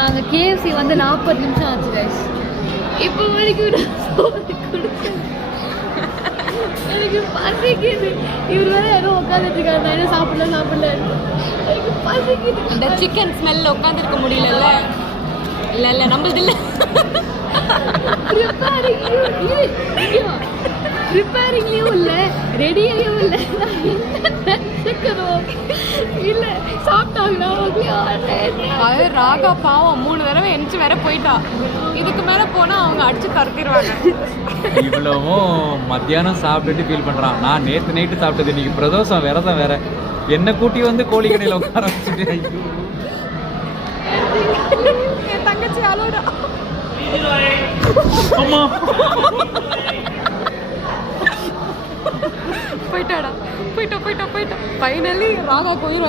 நாங்கள் கேஎஃப்சி வந்து 40 நிமிஷம் ஆச்சு கைஸ். இப்போ வரைக்கும் எனக்கு பசிக்குது. இவர் வேற யாரும் உட்காந்துட்டு இருக்காரு. நான் என்ன சாப்பிடல எனக்கு பசிக்குது. இந்த சிக்கன் ஸ்மெல்ல உட்காந்துருக்க முடியல. இல்ல நம்மளது இல்ல. ப்ரிப்பேரிங்லயும் இல்ல, ரெடியாயும் இல்ல. இல்ல சாப்பிட்டாங்களா? அது ராகா பாவம் 3 தடவை எந்திச்சு வேற போயிட்டா. இதுக்கு மேல போனா அவங்க அடிச்சு கருத்திடுவாங்க. இவ்வளவும் மத்தியானம் சாப்பிட்டுட்டு ஃபீல் பண்றான். நான் நேத்து நைட்டு சாப்பிட்டது, இன்னைக்கு பிரதோஷம் விரதம் வேற. என்ன கூட்டி வந்து கோழி கடையில உட்கார வச்சுட்டு என் தங்கச்சி அலோடா. போயிட்டா. ஃபைனலி ராகா கோயில்